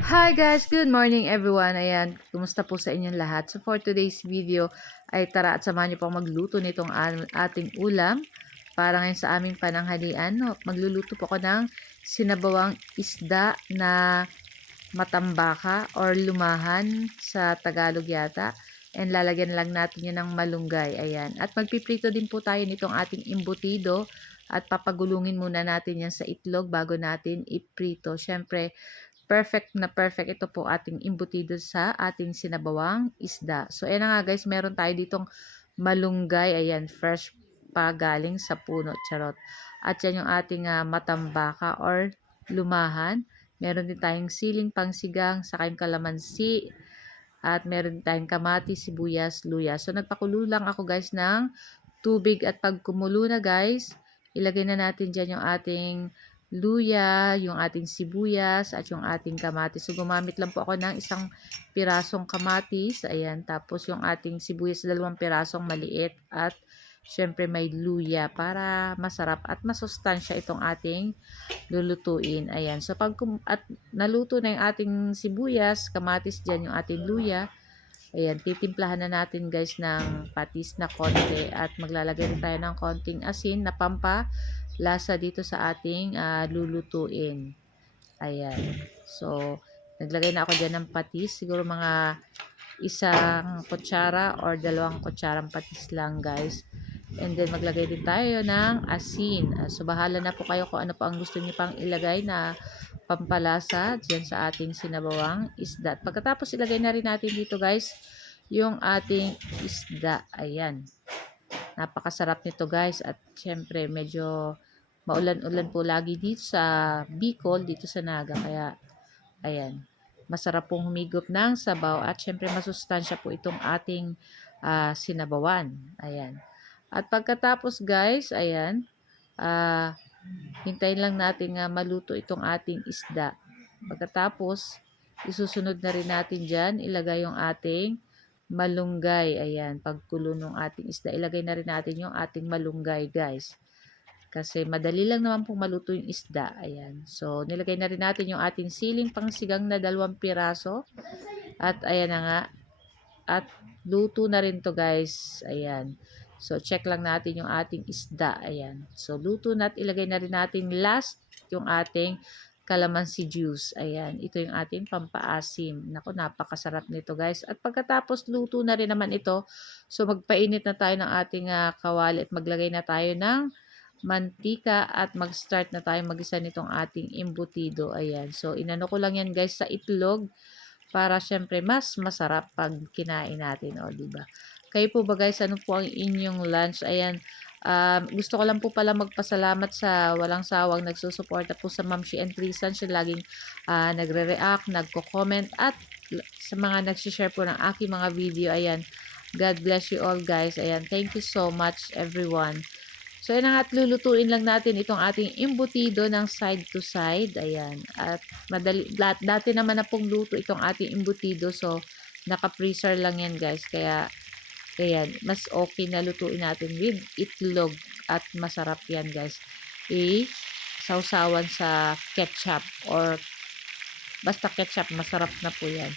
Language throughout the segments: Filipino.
Hi guys! Good morning everyone! Ayan, kumusta po sa inyong lahat? So for today's video ay tara at samahan niyo pong magluto nitong ating ulam para ngayon sa aming pananghalian. No? Magluluto po ako ng sinabawang isda na matambaka or lumahan sa Tagalog yata. And lalagyan lang natin yun ng malunggay. Ayan. At magpiprito din po tayo nitong ating imbutido at papagulungin muna natin yan sa itlog bago natin iprito. Syempre, perfect na perfect ito po ating imbutido sa ating sinabawang isda. So, ayan na nga guys, meron tayo ditong malunggay. Ayan, fresh pa galing sa puno. Charot. At yan yung ating matambaka or lumahan. Meron din tayong siling pangsigang, saka yung kalamansi. At meron din tayong kamatis, sibuyas, luya. So, nagpakulo lang ako guys ng tubig. At pag kumulo na guys, ilagay na natin dyan yung ating luya, yung ating sibuyas, at yung ating kamatis. So, gumamit lang po ako ng isang pirasong kamatis. Ayan. Tapos, yung ating sibuyas, 2 pirasong maliit. At, syempre, may luya para masarap at masustansya itong ating lulutuin. Ayan. So, at naluto na yung ating sibuyas, kamatis dyan, yung ating luya. Ayan. Titimplahan na natin, guys, ng patis na konti. At maglalagay rin tayo ng konting asin na lasa dito sa ating lulutuin. Ayan. So, naglagay na ako dyan ng patis. Siguro mga 1 kutsara or 2 kutsarang patis lang guys. And then, maglagay din tayo ng asin. So, bahala na po kayo kung ano pa ang gusto niyo pang ilagay na pampalasa dyan sa ating sinabawang isda. At pagkatapos, ilagay na rin natin dito guys yung ating isda. Ayan. Napakasarap nito guys. At syempre, medyo maulan-ulan po lagi dito sa Bicol, dito sa Naga. Kaya, ayan, masarap pong humigop ng sabaw at syempre masustansya po itong ating sinabawan. Ayan. At pagkatapos guys, ayan, hintayin lang natin maluto itong ating isda. Pagkatapos, isusunod na rin natin dyan, ilagay yung ating malunggay. Ayan, pagkulo ng ating isda, ilagay na rin natin yung ating malunggay guys. Kasi madali lang naman pong maluto yung isda. Ayan. So, nilagay na rin natin yung ating siling pangsigang na 2 piraso. At ayan na nga. At luto na rin to guys. Ayan. So, check lang natin yung ating isda. Ayan. So, luto na at ilagay na rin natin last yung ating calamansi juice. Ayan. Ito yung ating pampaasim. Naku, napakasarap nito guys. At pagkatapos luto na rin naman ito. So, magpainit na tayo ng ating kawali at maglagay na tayo ng mantika at mag-start na tayo mag-isa nitong ating embutido. Ayan. So, inano ko lang yan guys sa itlog para syempre mas masarap pag kinain natin. O, diba? Kayo po ba guys, ano po ang inyong lunch? Ayan. Gusto ko lang po pala magpasalamat sa walang sawang nagsusuporta po sa Ma'am She and Trisan. Siya laging nagre-react, nagko-comment at sa mga nagsishare po ng aking mga video. Ayan. God bless you all guys. Ayan. Thank you so much everyone. So, yun at lulutuin lang natin itong ating embutido ng side to side. Ayan. At madali, dati naman na pong luto itong ating embutido. So, naka-freezer lang yan guys. Kaya, ayan, mas okay na lutuin natin with itlog. At masarap yan guys. Sausawan sa ketchup or basta ketchup. Masarap na po yan.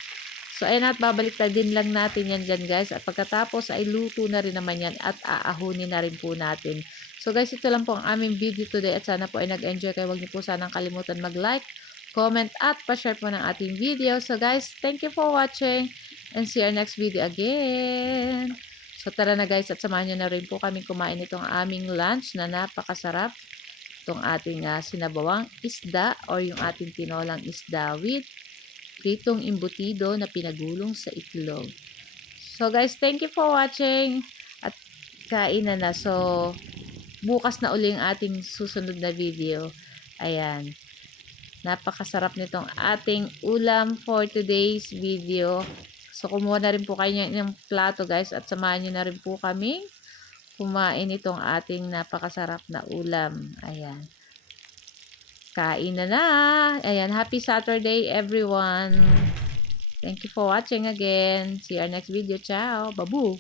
So, ayan at babalik na din lang natin yan dyan guys. At pagkatapos ay luto na rin naman yan at aahunin na rin po natin. So guys, ito lang po ang aming video today at sana po ay nag-enjoy kayo. Huwag niyo po sanang kalimutan mag-like, comment at pa-share po ng ating video. So guys, thank you for watching and see our next video again. So tara na guys at samahan niyo na rin po kami kumain itong aming lunch na napakasarap. Itong ating sinabawang isda or yung ating tinolang isda with pritong imbutido na pinagulong sa itlog. So guys, thank you for watching at kain na. So bukas na uli ang ating susunod na video. Ayan. Napakasarap nitong ating ulam for today's video. So, kumuha na rin po kayo ng plato guys at samahan nyo na rin po kami kumain itong ating napakasarap na ulam. Ayan. Kain na. Ayan. Happy Saturday everyone. Thank you for watching again. See you our next video. Ciao. Babu.